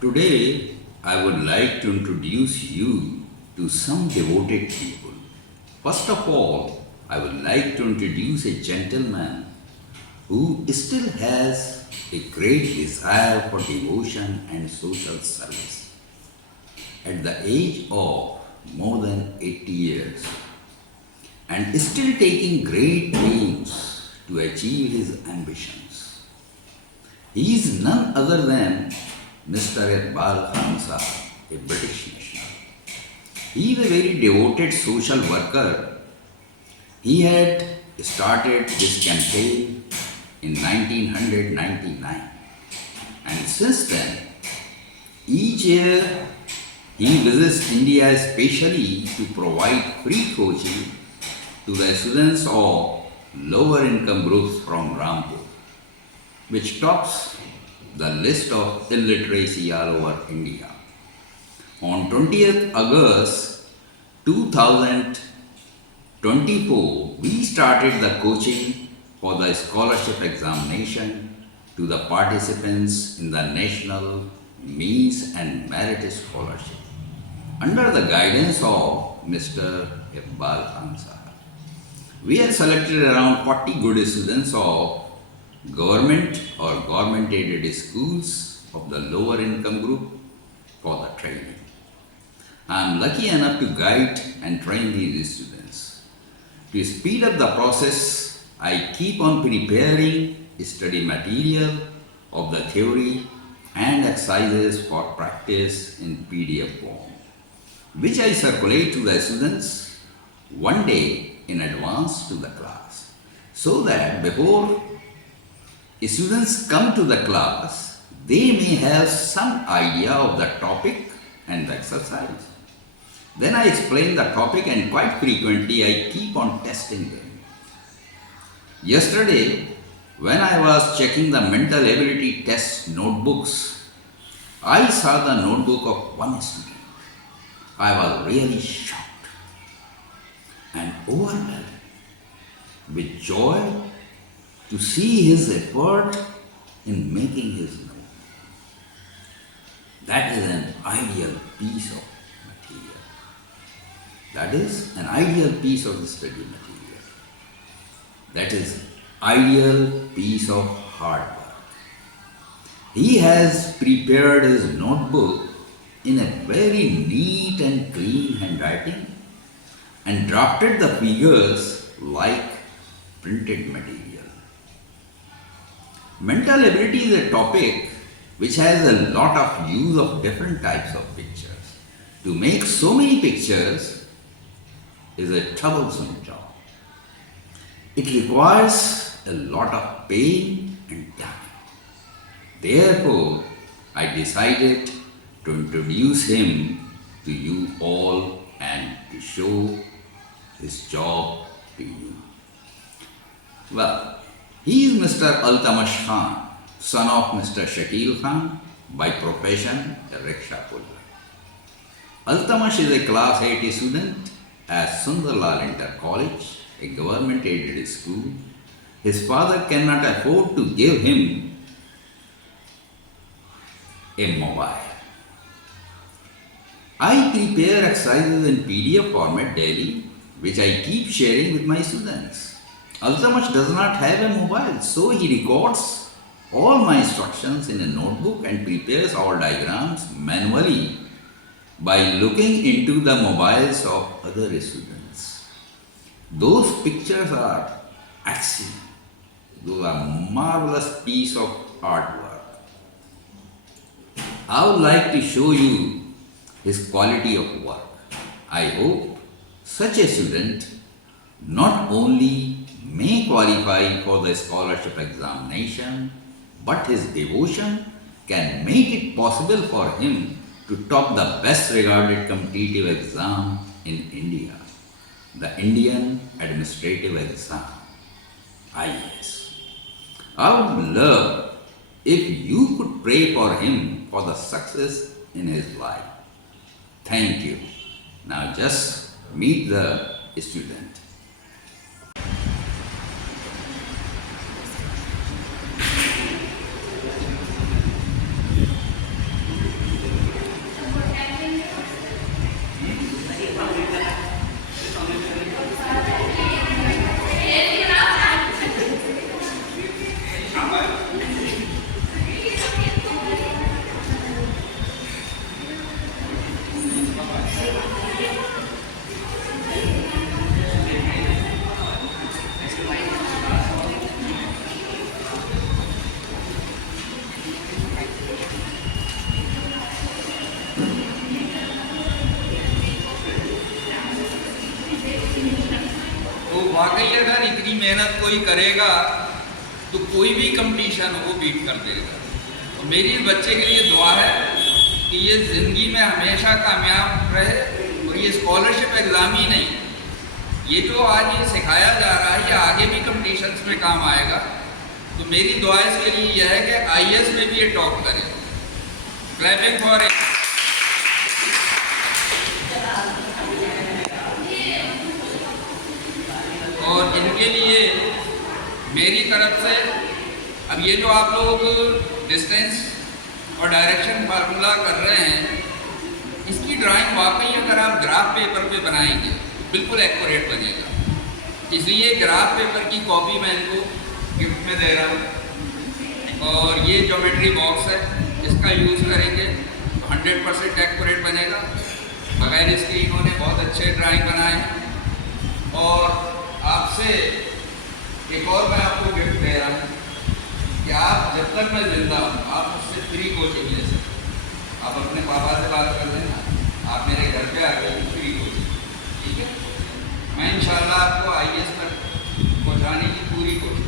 Today, I would like to introduce you to some devoted people. First of all, I would like to introduce a gentleman who still has a great desire for devotion and social service. At the age of more than 80 years, and still taking great pains to achieve his ambitions. He is none other than Mr. Iqbal Khan Sahab, a British national. He is a very devoted social worker. He had started this campaign in 1999, and since then, each year he visits India especially to provide free coaching to the students of lower income groups from Rampur, which tops the list of illiteracy all over India. On 20th August 2024, we started the coaching for the scholarship examination to the participants in the National Means and Merit Scholarship under the guidance of Mr. Iqbal Khan Sahab. We have selected around 40 good students of government or government aided schools of the lower income group for the training. I am lucky enough to guide and train these students. To speed up the process, I keep on preparing study material of the theory and exercises for practice in PDF form, which I circulate to the students one day in advance to the class, so that before students come to the class, they may have some idea of the topic and the exercise. Then I explain the topic, and quite frequently I keep on testing them. Yesterday, when I was checking the mental ability test notebooks, I saw the notebook of one student. I was really shocked and overwhelmed with joy to see his effort in making his note. That is an ideal piece of material. That is an ideal piece of the study material. That is ideal piece of hard work. He has prepared his notebook in a very neat and clean handwriting and drafted the figures like printed material. Mental ability is a topic which has a lot of use of different types of pictures. To make so many pictures is a troublesome job. It requires a lot of pain and time. Therefore, I decided to introduce him to you all and to show his job to you. Well, he is Mr. Altamash Khan, son of Mr. Shakil Khan, by profession a rickshaw puller. Altamash is a class 8 student at Sundarlal Inter College, a government aided school. His father cannot afford to give him a mobile. I prepare exercises in PDF format daily, which I keep sharing with my students. Altamash does not have a mobile, so he records all my instructions in a notebook and prepares all diagrams manually by looking into the mobiles of other students. Those pictures are excellent. Those are marvelous piece of artwork. I would like to show you his quality of work. I hope such a student not only may qualify for the scholarship examination, but his devotion can make it possible for him to top the best regarded competitive exam in India, the Indian Administrative Exam, IAS. I would love if you could pray for him for the success in his life. Thank you. Now just meet the student. मेहनत कोई करेगा तो कोई भी competition हो वो beat कर देगा। तो मेरी इस बच्चे के लिए दुआ है कि ये ज़िंदगी में हमेशा कामयाब रहे, और ये स्कॉलरशिप एग्ज़ाम ही नहीं, ये जो आज ये सिखाया जा रहा है ये आगे भी कंपटीशन्स में काम आएगा। तो मेरी दुआ इसके लिए यह है कि IAS में भी ये टॉप करे। Clapping for it. और इनके लिए मेरी तरफ से अब ये जो आप लोग डिस्टेंस और डायरेक्शन फार्मूला कर रहे हैं, इसकी ड्राइंग वाकई अगर आप ग्राफ पेपर पे बनाएंगे तो बिल्कुल एक्यूरेट बनेगा। इसलिए ग्राफ पेपर की कॉपी मैं इनको गिफ्ट में दे रहा हूँ, और ये ज्योमेट्री बॉक्स है, इसका यूज़ करेंगे तो 100% एक्यूरेट बनेगा। बगैर इसके इन्होंने बहुत अच्छे ड्राइंग बनाए हैं। और आपसे एक और मैं आपको गिफ्ट दे रहा हूँ कि आप जब तक मैं जिंदा हूँ आप मुझसे फ्री कोचिंग ले सकते। आप अपने पापा से बात कर लेना, आप मेरे घर पे आ गए फ्री कोचिंग, ठीक है। मैं इंशाल्लाह आपको IAS तक पहुँचाने की पूरी कोशिश